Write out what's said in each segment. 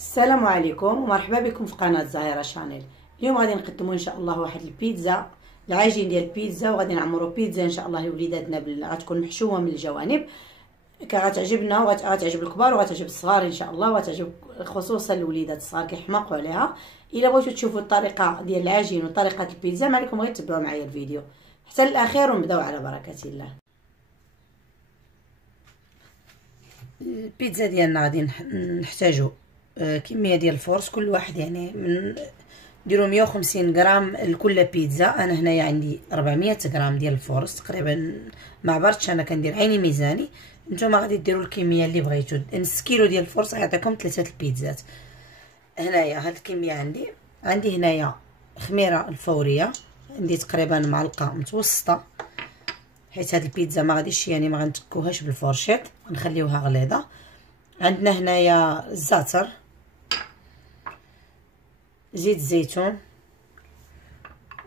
السلام عليكم ومرحبا بكم في قناه زهيره شانيل. اليوم غادي نقدموا ان شاء الله واحد البيتزا، العجين ديال البيتزا، وغادي نعمروا بيتزا ان شاء الله لوليداتنا غتكون محشوه من الجوانب. غتعجبنا وغتعجب الكبار وغتعجب الصغار ان شاء الله، وغتعجب خصوصا الوليدات الصغار كيحماقوا عليها. الا بغيتوا تشوفوا الطريقه ديال العجين وطريقه البيتزا ما عليكم غير تبعوا معايا الفيديو حتى الاخير ونبداو على بركه الله. البيتزا ديالنا غادي نحتاجو كميه ديال الفورس، كل واحد يعني من نديرو 150 غرام لكل بيتزا. انا هنايا عندي 400 غرام ديال الفورس تقريبا، ما عبرتش انا كندير عيني ميزاني. نتوما غادي ديروا الكميه اللي بغيتو. نص كيلو ديال الفورس غيعطيكم 3 البيتزات. هنايا هاد الكميه عندي هنايا خميره الفوريه، عندي تقريبا معلقه متوسطه، حيت هاد البيتزا ما غاديش يعني ما غنتكوهاش بالفورشيط، نخليوها غليظه. عندنا هنايا الزعتر، زيت الزيتون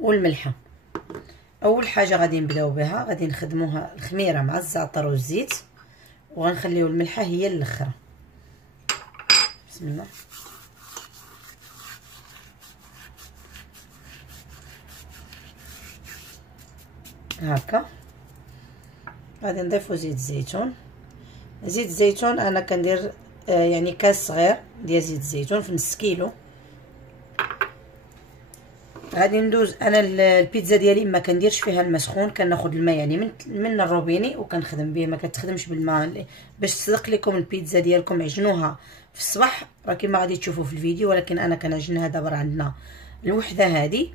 والملحه. اول حاجه غادي نبداو بها، غادي نخدموها الخميره مع الزعتر والزيت، وغنخليو الملحه هي الاخرى. بسم الله. هكا غادي نضيفو زيت الزيتون. زيت الزيتون انا كندير يعني كاس صغير ديال زيت الزيتون في نص كيلو. غادي ندوز انا البيتزا ديالي ما كنديرش فيها الماء سخون، كناخذ الماء يعني من الروبيني وكنخدم به، ما كتخدمش بالماء باش تصدق لكم البيتزا ديالكم. عجنوها في الصباح راه كما غادي تشوفوا في الفيديو، ولكن انا كنعجنها دابا عندنا الوحده هذه،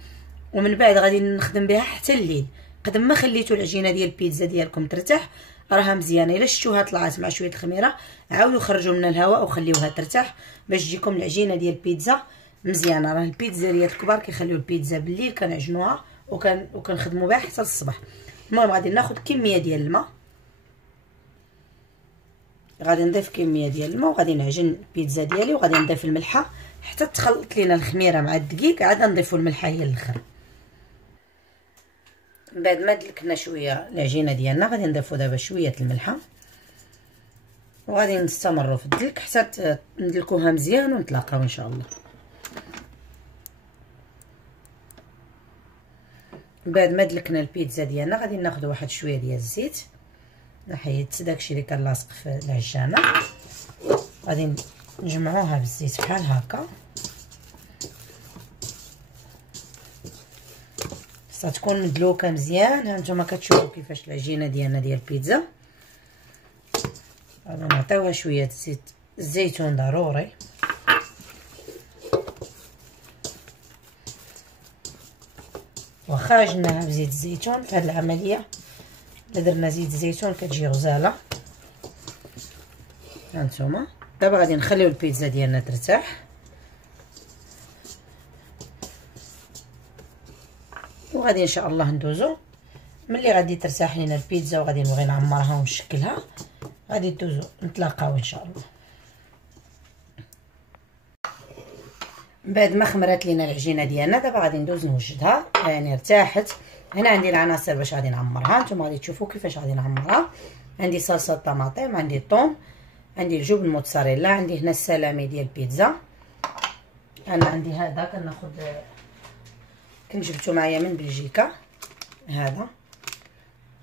ومن بعد غادي نخدم بها حتى الليل. قد ما خليتوا العجينه ديال البيتزا ديالكم ترتاح راها مزيانه. الا شفتوها طلعت مع شويه الخميره عاودوا خرجوا من الهواء وخليوها ترتاح باش تجيكم العجينه ديال البيتزا مزيانه. راه البيتزا ديال الكبار كيخليو البيتزا بالليل كنعجنوها وكنخدموا بها حتى الصباح. المهم غادي ناخذ كميه ديال الماء، غادي نضيف كميه ديال الماء وغادي نعجن البيتزا ديالي، وغادي نضيف الملحه حتى تخلط لينا الخميره مع الدقيق، عاد نضيفوا الملحه هي الاخر. من بعد ما دلكنا شويه العجينه ديالنا غادي نضيفوا دابا شويه الملحه، وغادي نستمروا في الدلك حتى ندلكوها مزيان ونتلاقاو ان شاء الله. بعد ما دلكنا البيتزا ديالنا غادي ناخذ واحد شويه ديال الزيت، نحيد داكشي اللي كان لاصق في العجانه، غادي نجمعوها بالزيت بحال هكا. خاصها تكون مدلوكه مزيان. ها نتوما كتشوفوا كيفاش العجينه ديالنا ديال البيتزا. غادي نعطيوها شويه زيت الزيتون ضروري. واخا عجناها بزيت الزيتون في هذه العمليه الا درنا زيت الزيتون كتجي غزاله. هانتوما دابا غادي نخليو البيتزا ديالنا ترتاح، وغادي ان شاء الله ندوزو ملي غادي ترتاح لينا البيتزا وغادي نبغي نعمرها ونشكلها، غادي ندوزو نتلاقاو ان شاء الله. بعد ما خمرات لينا العجينه ديالنا دابا غادي ندوز نوجدها، يعني ارتاحت. هنا عندي العناصر باش غادي نعمرها، نتوما غادي تشوفوا كيفاش غادي نعمرها. عندي صلصه طماطم، عندي الثوم، عندي الجبن موتزاريلا، عندي هنا السلامي ديال البيتزا. انا عندي هذا كناخذ جبتو معايا من بلجيكا، هذا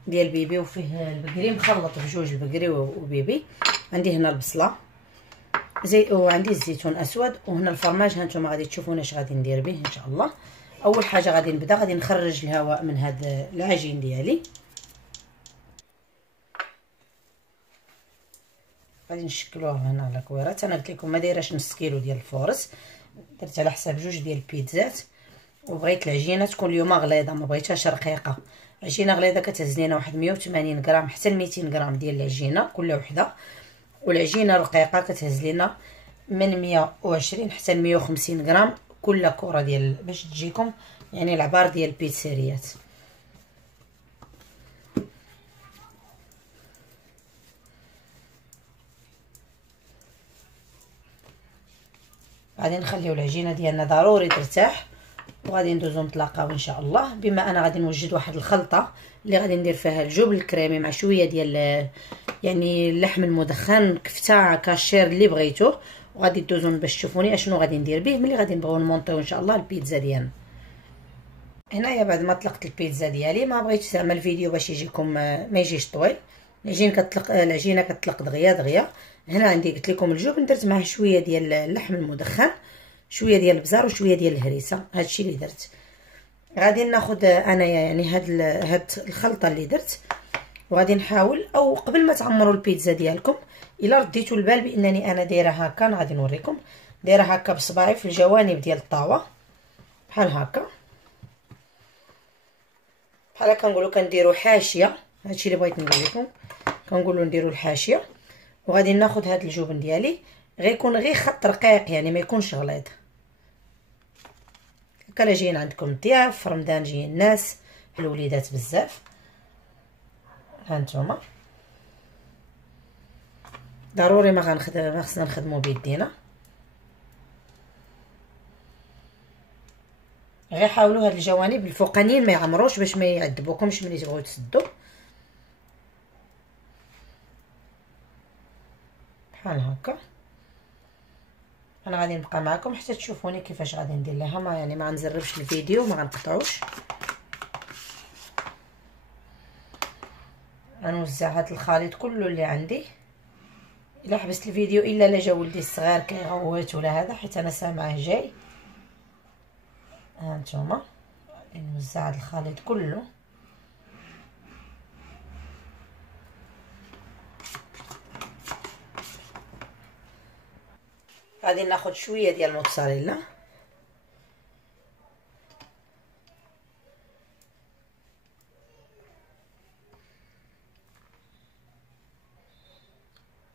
ديال بيبي وفيه البقري مخلط بجوج، البقري وبيبي. عندي هنا البصله وعندي الزيتون اسود، وهنا الفرماج. هانتوما غادي تشوفون اش غادي ندير به ان شاء الله. اول حاجه غادي نبدا، غادي نخرج الهواء من هذا العجين ديالي، غادي نشكلوها هنا على كويرات. انا قلت لكم ما دايراش نص كيلو ديال الفورس، درت على حساب جوج ديال البيتزات، وبغيت العجينه تكون اليوم غليظه، ما بغيتهاش رقيقه. عجينه غليظه كتهز لينا واحد 180 غرام حتى 200 غرام ديال العجينه كل وحده، والعجينه رقيقه كتهز لينا من 120 حتى 150 غرام كل كره ديال باش تجيكم يعني العبار ديال البيتزاريات. غادي نخليو العجينه ديالنا ضروري ترتاح، وغادي ندوزو نتلاقاو ان شاء الله. بما انا غادي نوجد واحد الخلطه اللي غادي ندير فيها الجبن الكريمي مع شويه ديال يعني اللحم المدخن، كفته، كاشير اللي بغيتوه، وغادي دوزو باش تشوفوني اشنو غادي ندير به ملي غادي نبغيو نمونطيو ان شاء الله البيتزا ديالنا. هنايا بعد ما طلقت البيتزا ديالي، ما بغيتش زعما الفيديو باش يجيكم ما يجيش طويل، العجينه كتطلق دغيا دغيا. هنا عندي قلت لكم الجبن، درت معاه شويه ديال اللحم المدخن، شويه ديال البزار وشويه ديال الهريسه. هادشي اللي درت. غادي ناخذ انايا يعني هاد الخلطه اللي درت، وغادي نحاول، او قبل ما تعمروا البيتزا ديالكم الا رديتوا البال بانني انا دايره هكا، انا غادي نوريكم دايره هكا بصباعي في الجوانب ديال الطاوه بحال هكا، بحال كنقولوا كنديروا حاشيه. هادشي اللي بغيت نقول لكم، كنقولوا نديروا الحاشيه. وغادي ناخذ هاد الجبن ديالي، غيكون غير خط رقيق يعني ما يكونش غليظ. هكا لا جايين عندكم الضياف في رمضان، جايين الناس الوليدات بزاف، ها نتوما ضروري ما خصنا نخدموا بيدينا. غير حاولوا هاد الجوانب الفوقانيين ما يعمروش باش ما يعذبوكمش ملي تبغيو تسدوا بحال هكا. انا غادي نبقى معكم حتى تشوفوني كيفاش غادي ندير لها، ما يعني ما غنزربش الفيديو، ما غنقطعوش. غنوزع هاد الخليط كله اللي عندي. الا حبست الفيديو الا لا جا ولدي الصغير كيغوت ولا هذا، حيت انا سامعاه جاي. ها نتوما نوزع هاد الخليط كله. غادي ناخذ شويه ديال الموتزاريلا،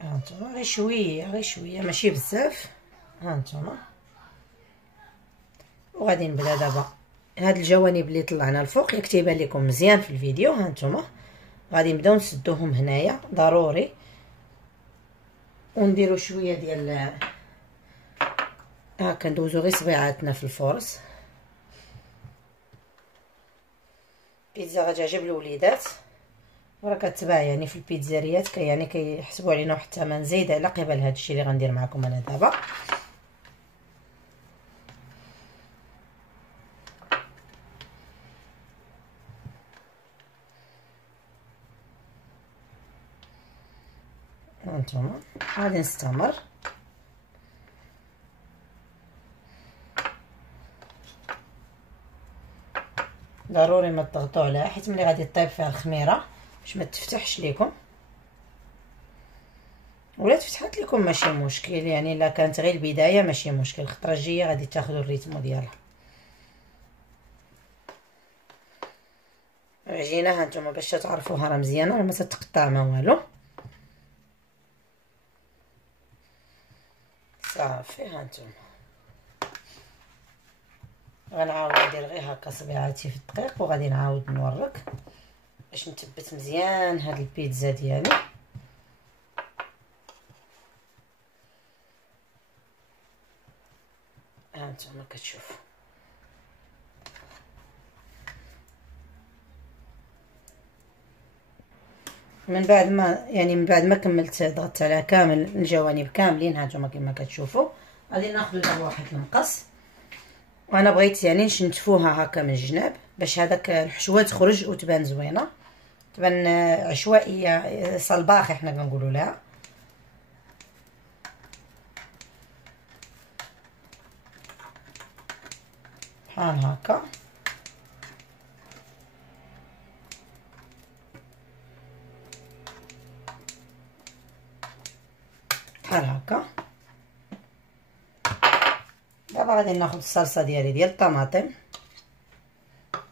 هانتوما غير شويه غير شويه ماشي بزاف. هانتوما وغادي نبدا دابا هاد الجوانب اللي طلعنا الفوق يكتبها لكم مزيان في الفيديو. هانتوما غادي نبداو نسدوهم هنايا ضروري، ونديروا شويه ديال كندوزو غير صبيعاتنا في الفرص. بيتزا غتعجب الوليدات، وراه كتباع يعني في البيتزاريات يعني كيحسبوا علينا واحد الثمن زايد على قبل هادشي اللي غندير معكم انا دابا. هانتوما غادي نستمر. ضروري ما تضغطوا عليها، حيت ملي غادي طيب فيها الخميره باش ما تفتحش لكم، ولا تفتحت لكم ماشي مشكل يعني، الا كانت غير البدايه ماشي مشكل، الخطره الجايه غادي تاخذوا الريتم ديالها. العجينه هانتوما باش تعرفوها راه مزيانه، راه ما تتقطع ما والو. صافي هانتوما غنعاود ندير غير هكا صبيعاتي في الدقيق، وغادي نعاود نورك باش نثبت مزيان هاد البيتزا ديالي. هانتوما كتشوفوا من بعد ما كملت ضغطت على كامل الجوانب كاملين. هانتوما كما كتشوفوا غادي ناخذ دابا واحد المقص، وانا بغيت يعني نشنتفوها هكا من الجناب باش هذاك الحشوه تخرج وتبان زوينه، تبان عشوائيه صلباخي حنا كنقولوا لها. بحال هكا بحال هكا. دابا غادي ناخذ الصلصه ديالي ديال الطماطم،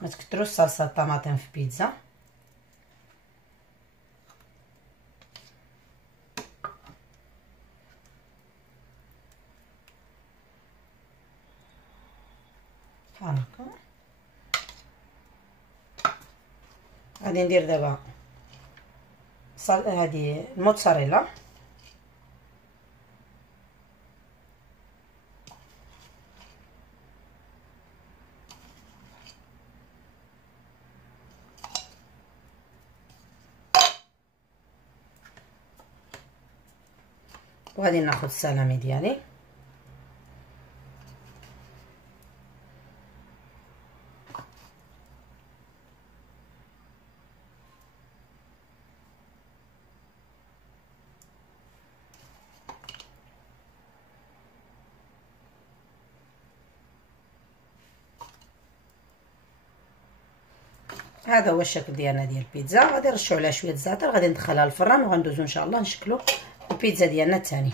ما تكثروش صلصه الطماطم في بيتزا. بحال هكا. غادي ندير دابا هذه الموتزاريلا، وغادي ناخذ السلامي ديالي. هذا هو الشكل ديالنا ديال البيتزا. غادي نرشوا عليها شويه الزعتر، غادي ندخلها للفران وغندوزو ان شاء الله نشكلوا البيتزا ديالنا الثانيه.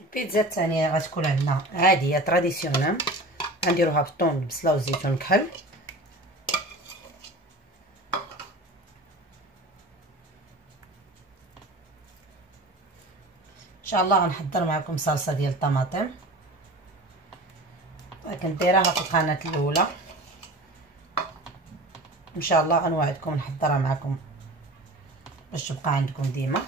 البيتزا الثانيه غتكون عندنا عاديه تراديسيونيل، غنديروها بالثوم والبصله والزيتون الكحل. ان شاء الله غنحضر معكم صلصه ديال الطماطم، كنديرها في القناه الاولى. ان شاء الله غنوعدكم نحضرها معكم باش تبقى عندكم ديما.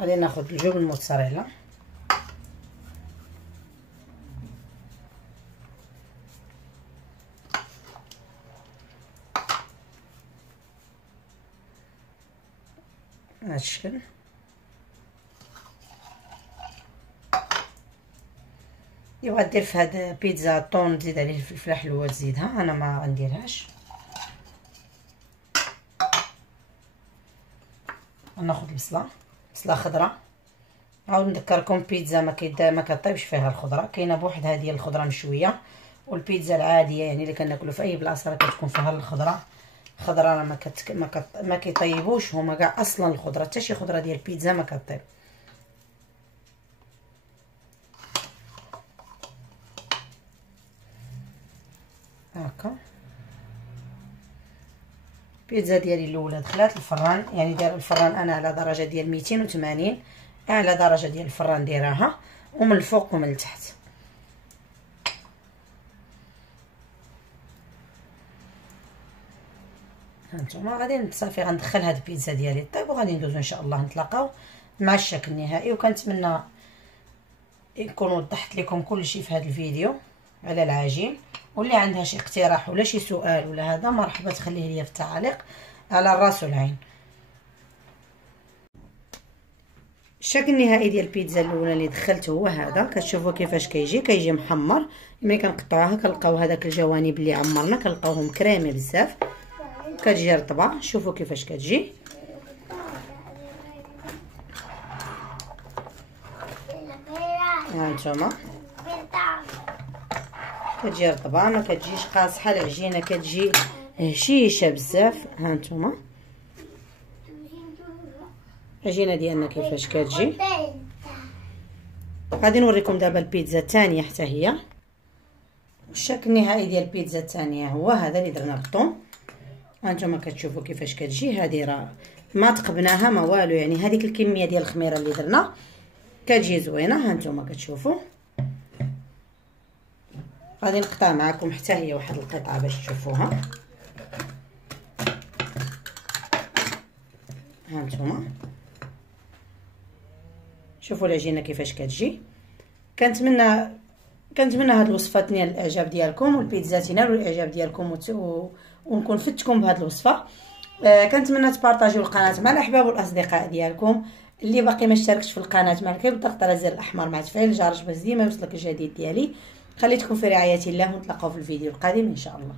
غادي ناخذ الجبن موتزاريلا، هذا الشكل. ايوا دير في هاد بيتزا طون، تزيد عليه الفلفله حلوه تزيدها، انا ما غنديرهاش. ناخذ البصله خضراء. عاود نذكركم بيتزا ما كطيبش فيها الخضره، كاينه بوحدها ديال الخضره مشويه، والبيتزا العاديه يعني اللي كناكلوا في اي بلاصه راه كتكون فيها الخضره راه ما كيطيبوش هما كاع اصلا الخضره، حتى شي خضره ديال البيتزا ما كطيب. هكا البيتزا ديالي الاولى دخلات الفران، يعني داير الفران انا على درجه ديال 280، اعلى درجه ديال الفران دايراها، ومن الفوق ومن التحت. هانتوما غادي صافي غندخل هاد البيتزا ديالي طيب، وغادي ندوزو ان شاء الله نتلاقاو مع الشكل النهائي. وكنتمنى يكون وضحت لكم كل شيء في هذا الفيديو على العجين، واللي عندها شي اقتراح ولا شي سؤال ولا هذا مرحبا تخليه لي في التعاليق على الراس والعين. الشكل النهائي ديال البيتزا الاولى اللي دخلته هو هذا، كتشوفوا كيفاش كيجي محمر. ملي كنقطعوها كنلقاو هذاك الجوانب اللي عمرنا كنلقاوهم كريمي بزاف، كتجي رطبه. شوفوا كيفاش كتجي. هانتوما كتجي رطبه، ما كتجيش قاصحه العجينه، كتجي هشيشه بزاف. هانتوما العجينه ديالنا كيفاش كتجي. غادي نوريكم دابا البيتزا الثانيه حتى هي. الشكل النهائي ديال البيتزا الثانيه هو هذا اللي درنا بالطون. هانتوما كتشوفوا كيفاش كتجي. هذه راه ما تقبناها ما والو، يعني هذيك الكميه ديال الخميره اللي درنا كتجي زوينه. هانتوما كتشوفوا. غادي نقطع معكم حتى هي واحد القطعه باش تشوفوها. هانتوما شوفوا العجينه كيفاش كتجي. كنتمنى هاد الوصفه تنال الاعجاب ديالكم، والبيتزا تنالوا الاعجاب ديالكم، ونكون فدتكم بهاد الوصفه. كنتمنى تبارطاجيو القناه مع الاحباب والاصدقاء ديالكم. اللي باقي ما اشتركش في القناه ما كيف بالضغط على الزر الاحمر مع تفعيل الجرس باش ديما يوصلك الجديد ديالي. خليتكم في رعايه الله، ونتلاقاو في الفيديو القادم ان شاء الله.